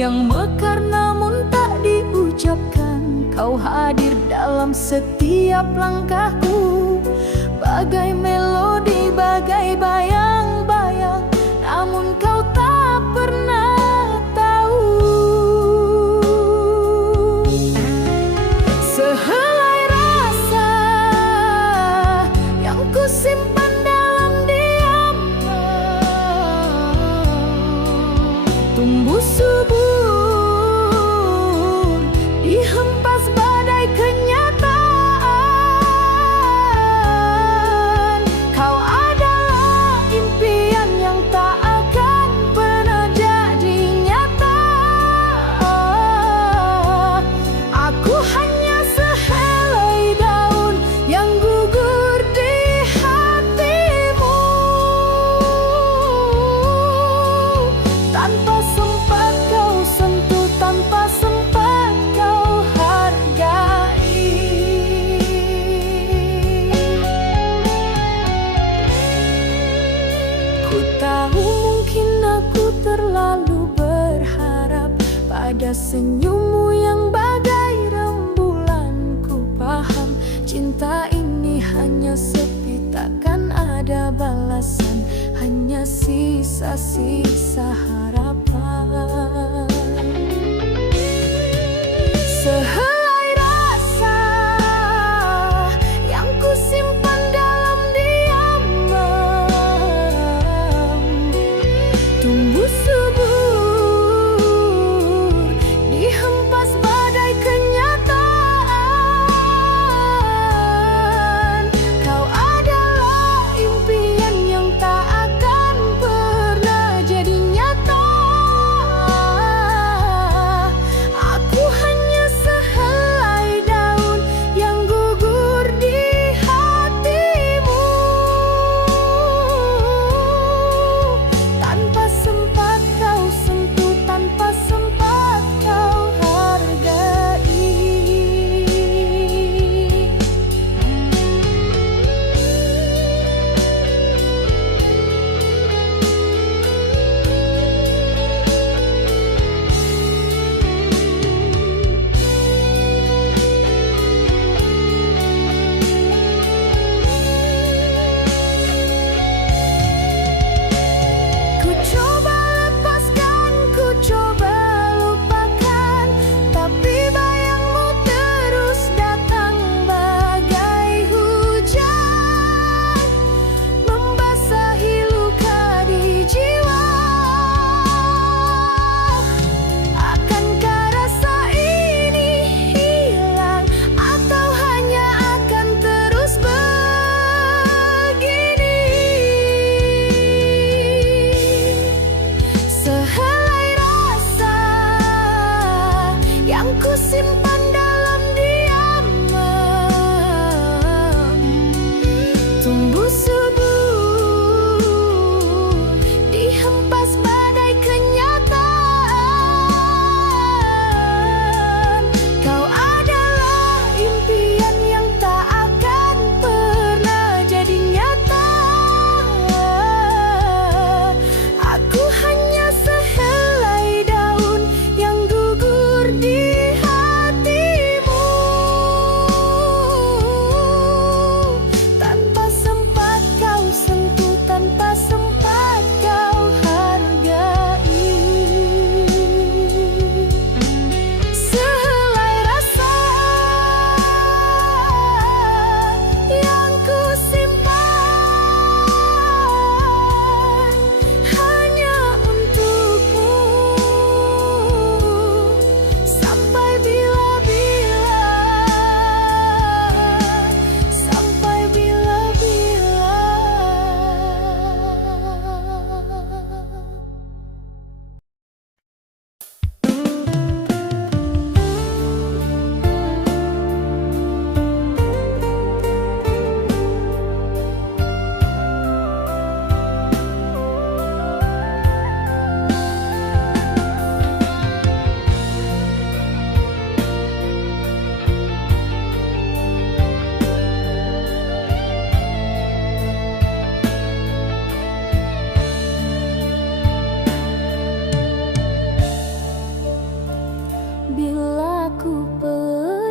yang mekar namun tak diucapkan. Kau hadir dalam setiap langkahku, bagai melodi, bagai bayang-bayang, namun kau tak pernah tahu. Sehelai rasa yang kusimpan dalam diam, tumbuh subur dihempas badai kenyataan. Kau adalah impian yang tak akan pernah jadi nyata. Aku hanya sehelai daun yang gugur di hatimu, tanpa sempat kau sentuh, tanpa sempat kau hargai. Ku tahu mungkin aku terlalu berharap pada senyummu yang bagai rembulan. Ku paham cinta ini hanya sepi, takkan ada balasan, hanya sisa-sisa harapan. Sehelai rasa yang kusimpan dalam diam, tumbuh subur dihempas badai kenyataan. Kau adalah impian yang tak akan pernah jadi nyata.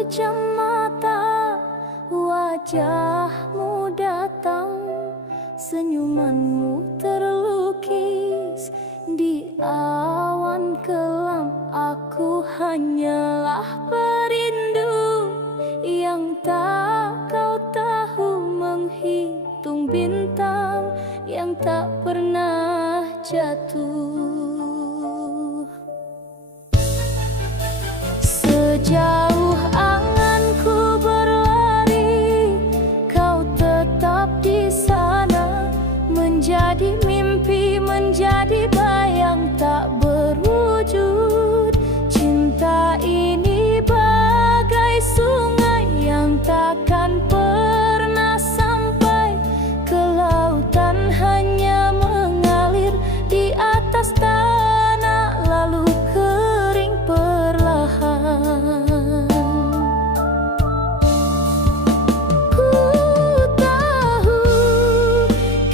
pejam mata, wajahmu datang, senyumanmu terlukis di awan kelam. Aku hanyalah perindu yang tak kau tahu, menghitung bintang yang tak pernah jatuh. Sejauh anganku berlari, kau tetap di sana, menjadi mimpi, menjadi bayang tak berwujud. Cinta ini bagai sungai yang takkan pernah sampai ke lautan, hanya mengalir di atas tanah lalu kering perlahan. Ku tahu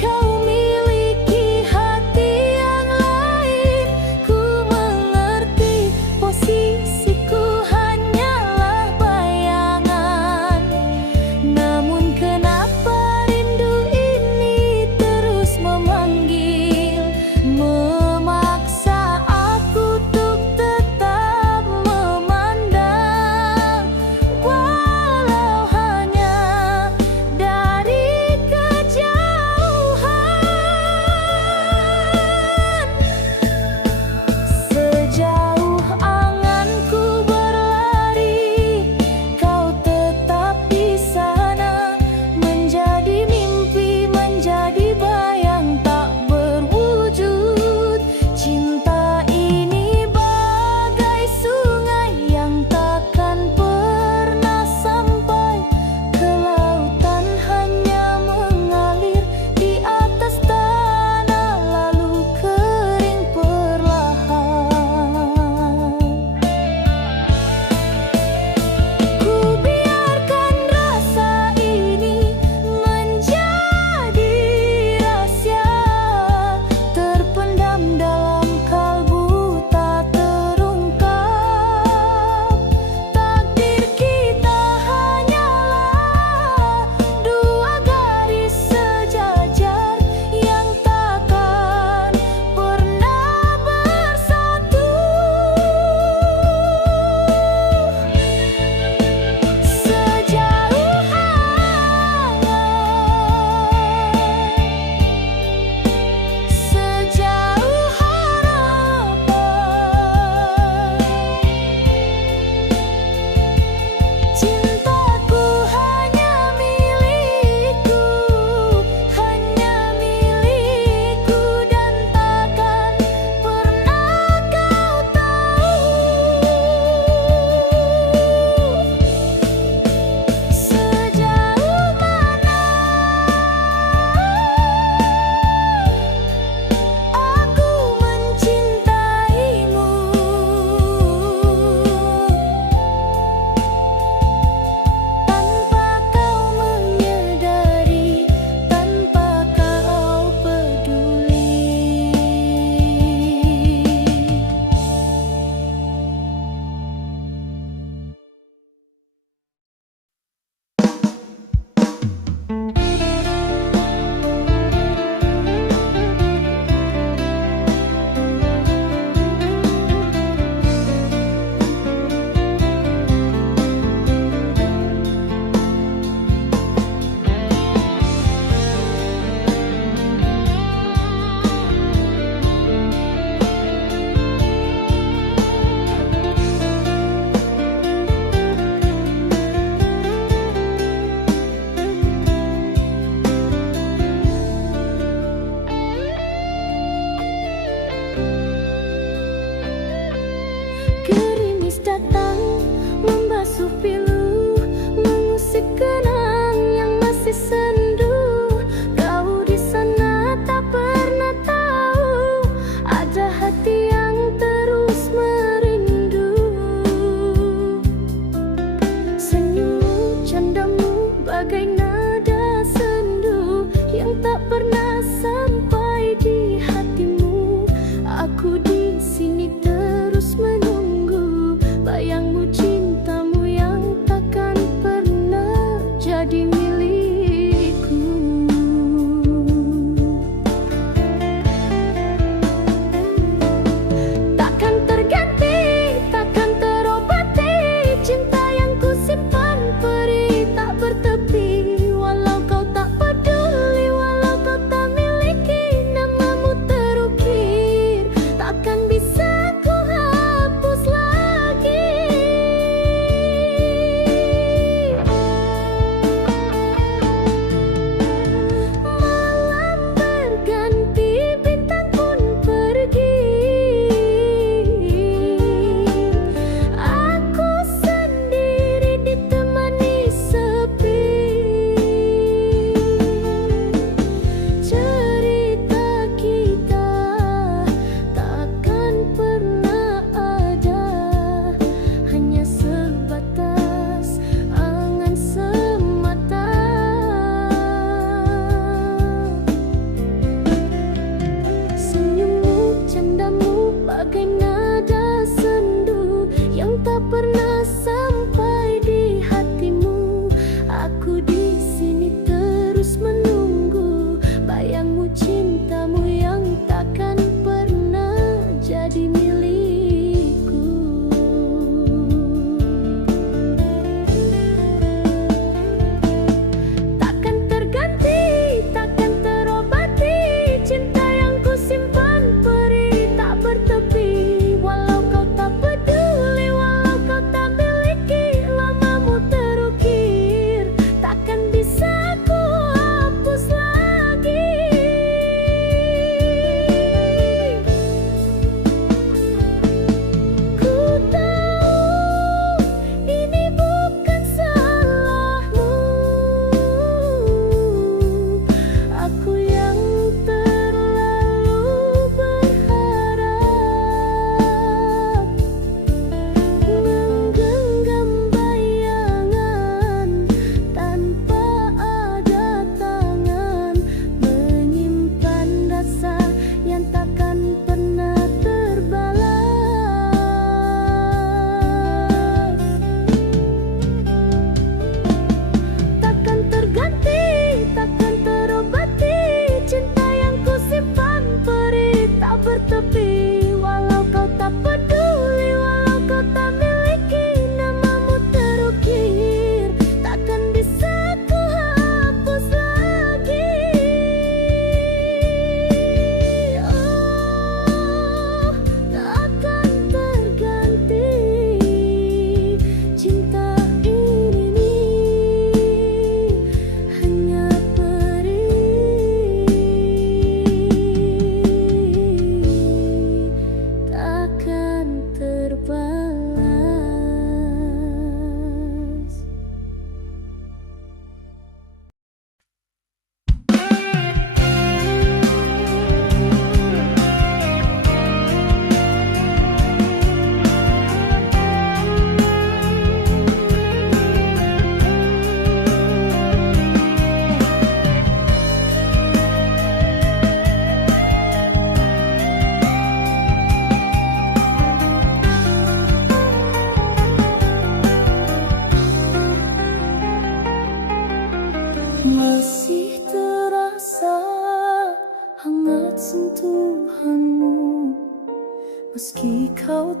kau miliki hati yang lain, ku mengerti posisiku hanyalah bayangan. Namun kenapa rindu ini terus memanggil, memaksa aku untuk tetap memandang, walau hanya dari kejauhan. Sejauh anganku berlari, kau tetap di sana, menjadi mimpi, menjadi bayang tak berwujud. Cinta ini bagai sungai yang takkan pernah sampai ke lautan, hanya mengalir di atas tanah lalu kering perlahan. Ku biarkan rasa ini menjadi rahasia, terpendam dalam kalbu tak terungkap. Takdir kita hanyalah dua garis sejajar yang takkan pernah bersatu. Sejauh angan, sejauh harapan, cintaku hanya milikku, dan takkan pernah kau tahu sejauh mana aku mencintaimu. Tanpa kau menyadari, tanpa kau peduli. Gerimis datang membasuh pilu, mengusik kenang yang masih sendu. Kau di sana tak pernah tahu, ada hati yang terus merindu. Senyummu, candamu bagai nada sendu yang tak pernah sampai di hatimu. Aku di sini terus menunggu bayangmu, cintamu yang tak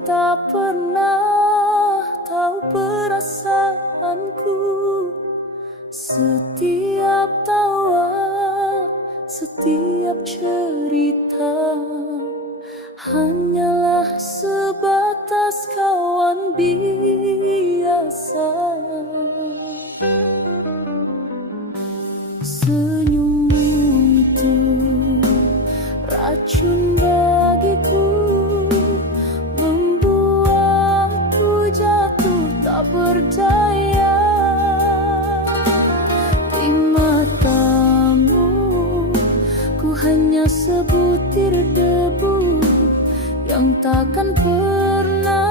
tak pernah tahu perasaanku. Setiap tawa, setiap cerita hanyalah sebatas kawan biasa. Senyummu itu racun bagiku, membuatku jatuh tak berdaya. Di matamu ku hanya sebutir debu yang takkan pernah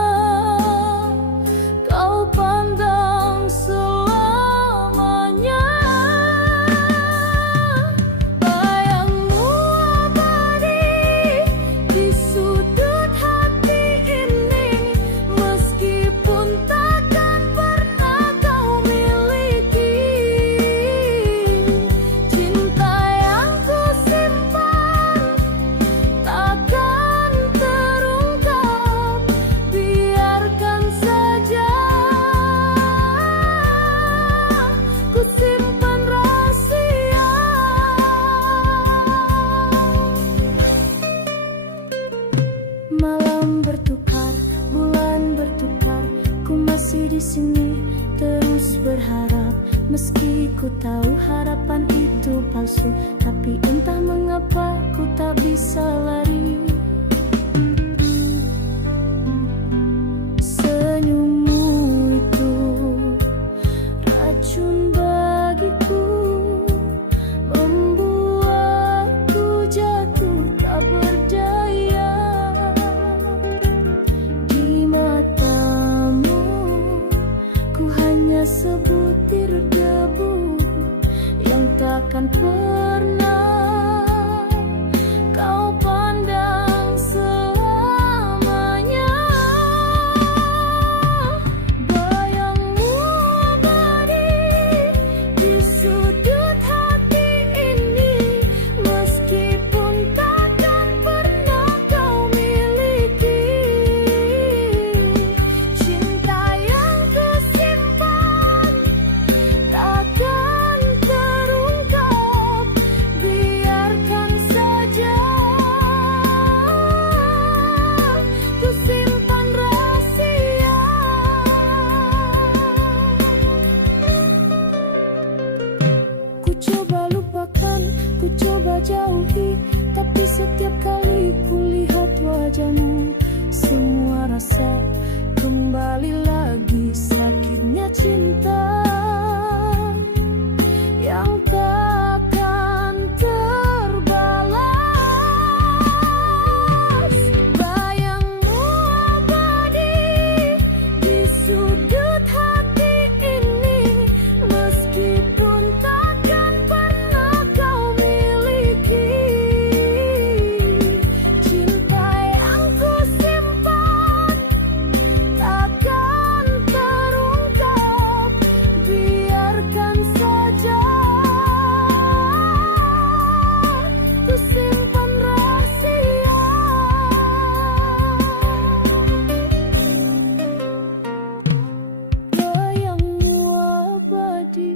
kau pandang selamanya. Bayangmu abadi di sudut hati ini, meskipun takkan pernah kau miliki. Cinta yang ku simpan takkan terungkap, biarkan saja ku simpan rahasia. Malam bertukar, bulan bertukar, ku masih di sini terus berharap. Meski ku tahu harapan itu palsu, tapi entah mengapa ku tak bisa lari. Senyummu itu racun bagiku, membuatku jatuh tak berdaya. Di matamu ku hanya sebutir debu yang takkan pernah kau pandang selamanya. Bayangmu abadi di sudut hati ini, meskipun takkan pernah kau miliki. Cinta yang ku simpan takkan terungkap, biarkan saja ku simpan rahasia. Ku coba lupakan, ku coba jauhi, tapi setiap kali ku lihat wajahmu, semua rasa kembali lagi. Sakitnya cinta yang takkan terbalas. Bayangmu abadi di sudut hati ini, meskipun takkan pernah kau miliki. Cinta yang ku simpan takkan terungkap, biarkan saja ku simpan rahasia. Bayangmu abadi,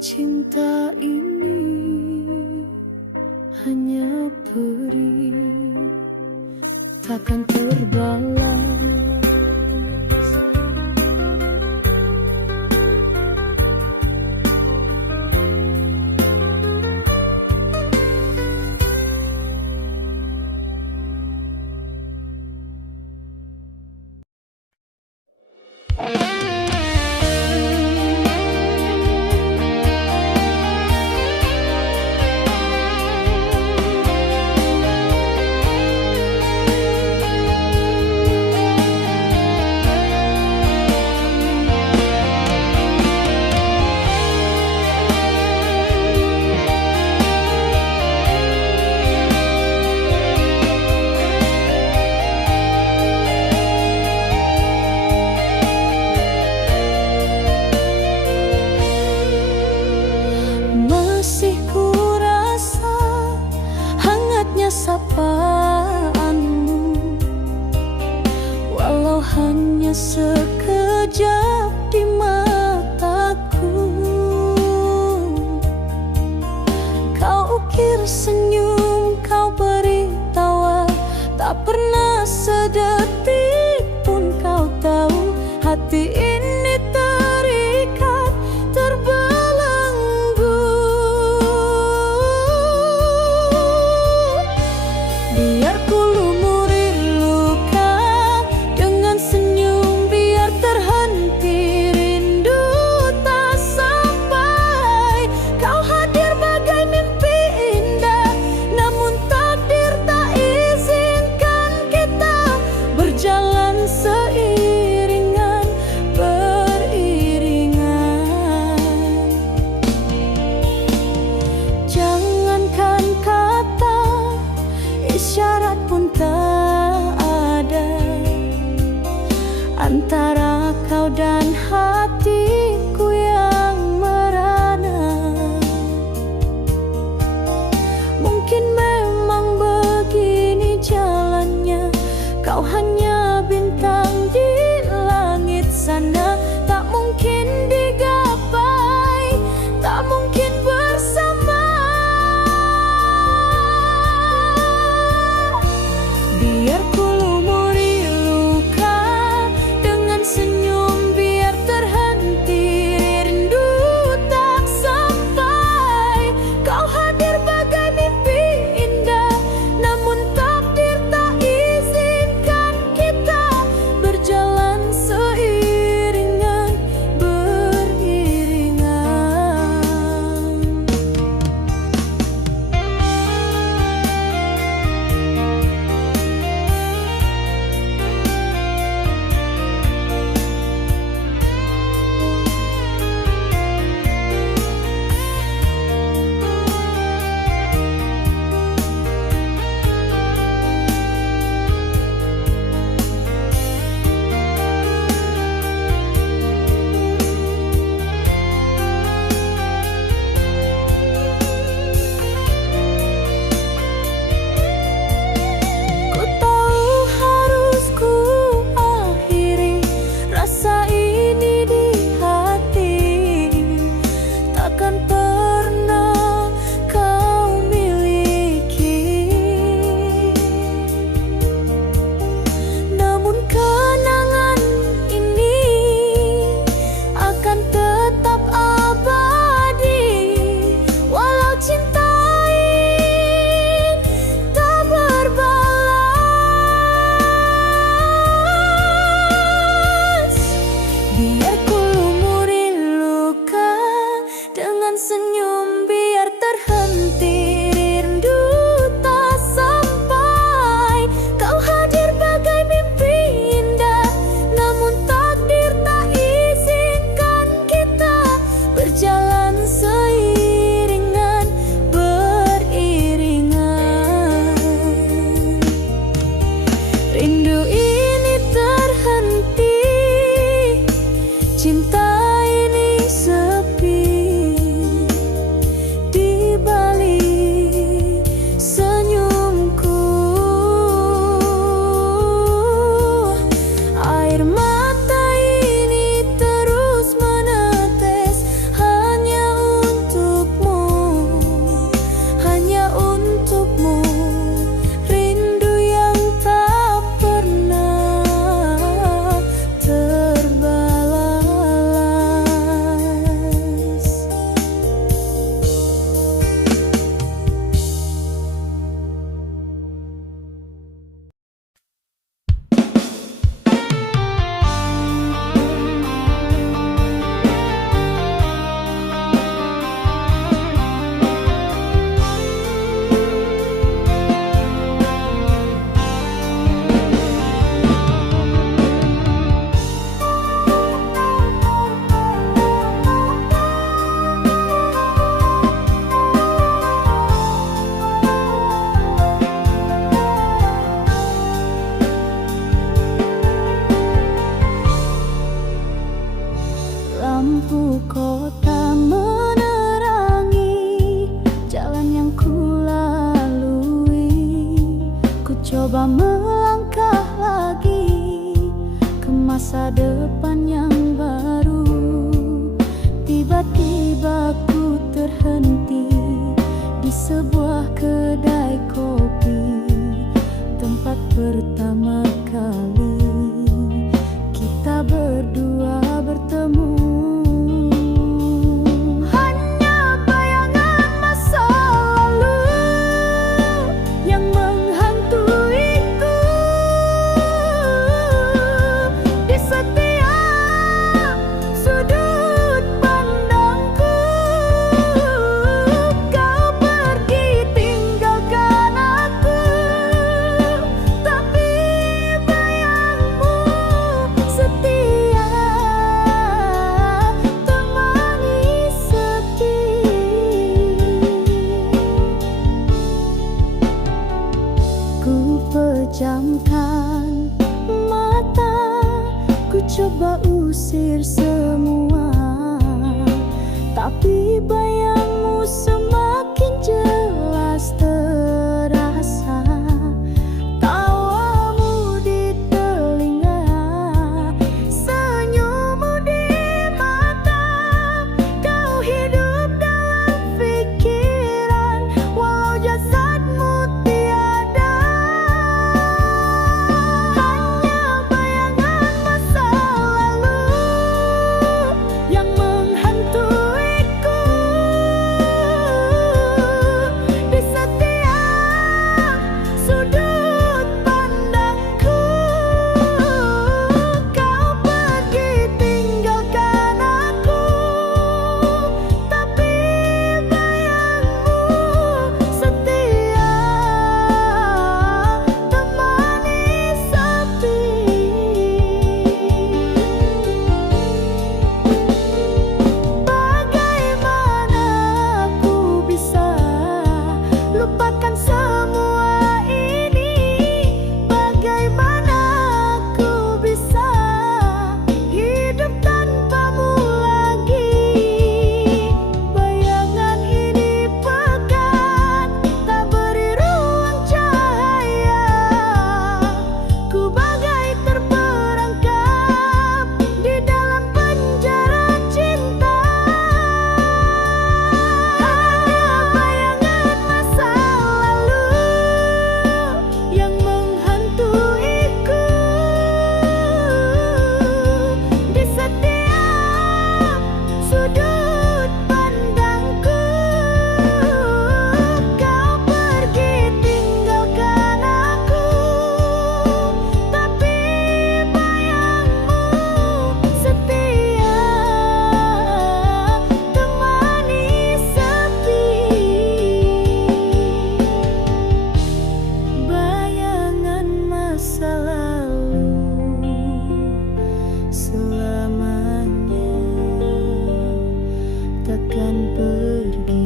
cinta ini hanya perih, takkan terbalas. hanya sekejap di mataku. Kau ukir senyum, kau beri tawa, tak pernah sedetik pun kau tahu hati ini terikat, terbelenggu. Biar ku lumuri luka dengan senyum, biar terhenti rindu tak sampai. Kau hadir bagai mimpi indah, namun takdir tak izinkan kita berjalan seiringan, beriringan. Jangankan kata, isyarat pun tak ada antara kau dan hatiku yang merana. Mungkin memang begini jalannya, kau hanya bintang di langit sana. Tak mungkin digapai, tak mungkin bersama. Biar ku lumuri luka dengan masa depan yang baru. Tiba-tiba ku terhenti di sebuah kedai kopi, tempat pertama kali kita berdua bertemu. Hanya bayangan masa lalu yang menghantuiku di setiap sudut pandangku. Kau pergi tinggalkan aku, tapi bayangmu setia temani sepi. Ku pejamkan mata, ku coba usir semua, tapi bayangmu semakin jelas terasa. Tawamu di telinga, senyummu di mata. Kau hidup dalam pikiran, walau jasadmu tiada. Hanya bayangan masa lalu yang menghantuiku di setiap sudut pandangku. Kau pergi tinggalkan aku, tapi bayangmu setia temani sepi. Bagaimana aku bisa lupakan semua ini? Bagaimana aku bisa hidup tanpamu lagi? Bayangan ini pekat, tak beri ruang cahaya. Ku bagai terperangkap di dalam penjara cinta. Hanya bayangan masa lalu yang menghantuiku di setiap sudut pandangku. Kau pergi tinggalkan aku, tapi bayangmu setia temani sepi. Bayangan masa lalu selamanya takkan pergi.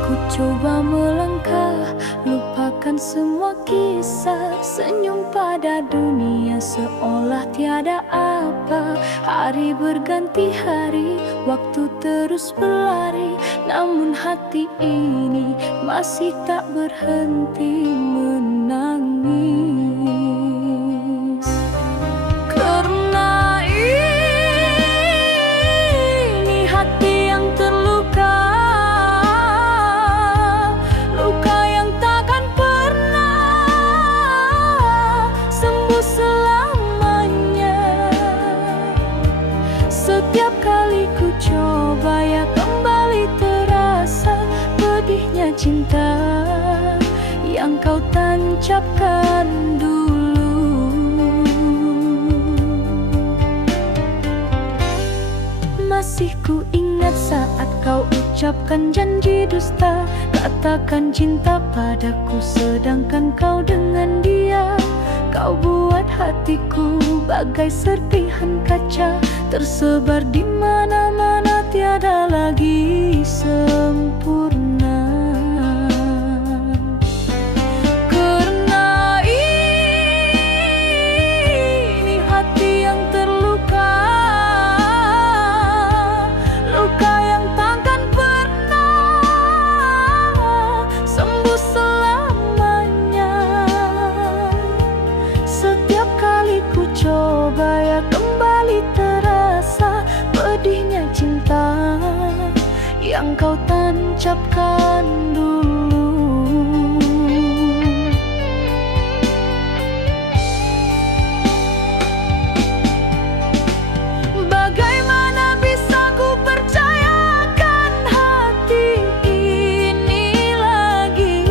Ku coba melangkah, lupakan semua kisah, senyum pada dunia seolah tiada apa. Hari berganti hari, waktu terus berlari, namun hati ini masih tak berhenti menangis. Karena ini hati yang terluka, luka yang takkan pernah sembuh selamanya. Setiap kali ku coba ya kembali terasa pedihnya cinta yang kau tancapkan dulu. Masih ku ingat ingat saat kau ucapkan janji dusta, katakan cinta padaku sedangkan kau dengan dia. Kau buat hatiku bagai serpihan kaca, tersebar di mana-mana, tiada lagi sempurna. Karena ini hati yang terluka, luka yang takkan pernah sembuh selamanya. Setiap kali ku coba, ya kembali terasa pedihnya cinta yang kau tancapkan dulu. Bagaimana bisa ku percayakan hati ini lagi?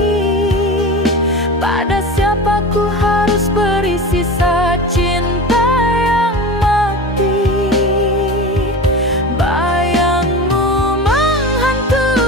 Pada siapa ku harus beri sisa cinta yang mati? Bayangmu menghantui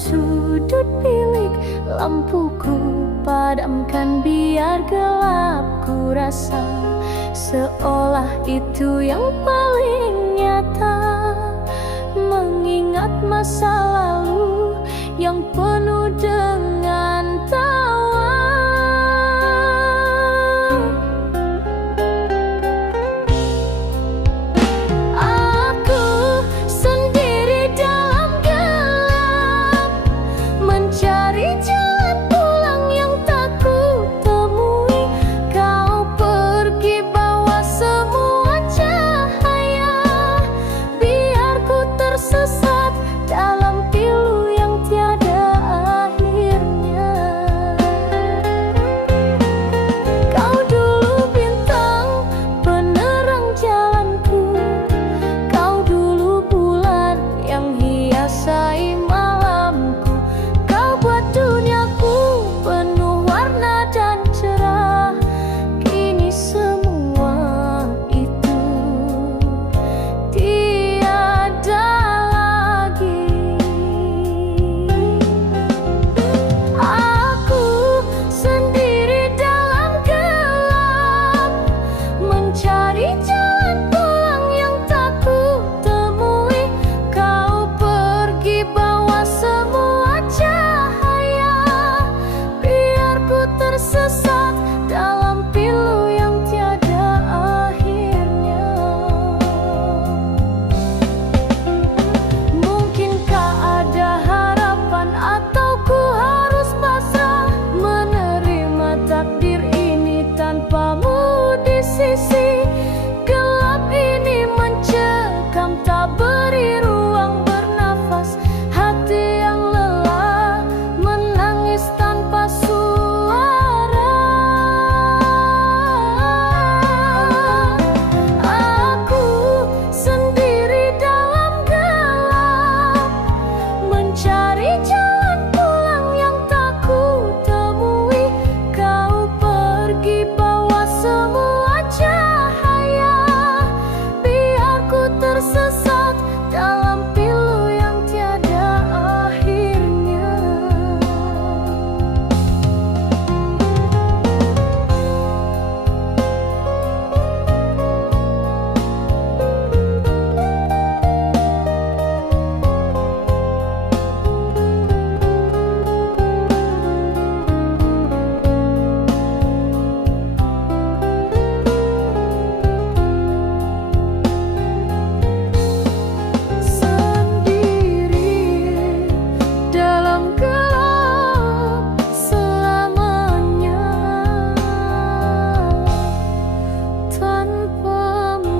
sudut bilik, lampuku padamkan biar gelap. Ku rasa seolah itu yang paling nyata, mengingat masa lalu yang penuh dengan tawa. Aku sendiri dalam gelap, mencari jalan pulang yang tak ku temui. Kau pergi bawa semua cahaya, biar ku tersesat dalam pilu yang tiada akhirnya. Kau dulu bintang penerang jalanku, kau dulu bulan yang hiasai malamku. Kau buat duniaku penuh warna dan cerah. Kini semua itu tiada lagi. Aku sendiri dalam gelap, mencari jalan pulang yang tak ku temui. Kau pergi bawa semua cahaya, biar ku tersesat dalam pilu yang tiada akhirnya. Mungkinkah ada harapan, atau ku harus pasrah menerima takdir ini tanpamu di sisi? Gelap ini mencekam, tak beri ruang bernafas. Hati yang lelah menangis tanpa suara. Aku sendiri dalam gelap, mencari jalan pulang yang tak ku temui. Kau pergi bawa semua cahaya, biar ku tersesat dalam pilu yang tiada akhirnya. Sendiri dalam gelap selamanya, tanpamu.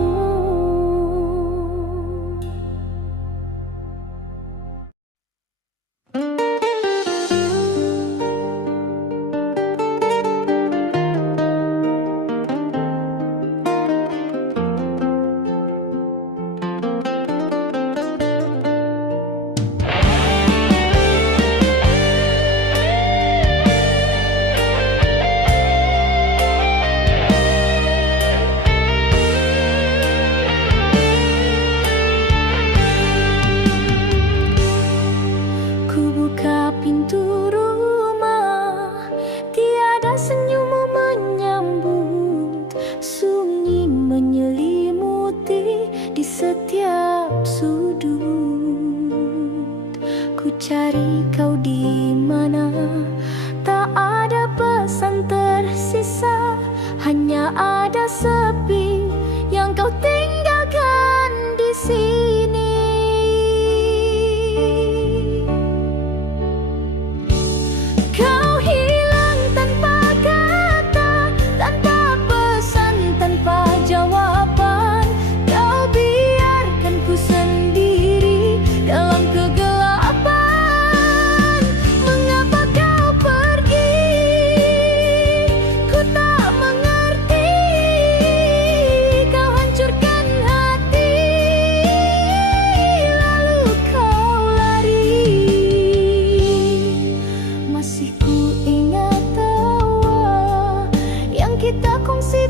Ku buka pintu rumah, tiada senyummu menyambut. Sunyi menyelimuti di setiap sudut. Ku cari kau di mana, tak ada pesan tersisa, hanya ada sepi yang kau tinggalkan di sini. Kau hilang tanpa kata, tanpa pesan, tanpa jawaban. Kau biarkan ku sendiri dalam kegelapan. Mengapa kau pergi? Ku tak mengerti. Kau hancurkan hati, lalu kau lari. Masih ku ingat tawa yang kita kongsi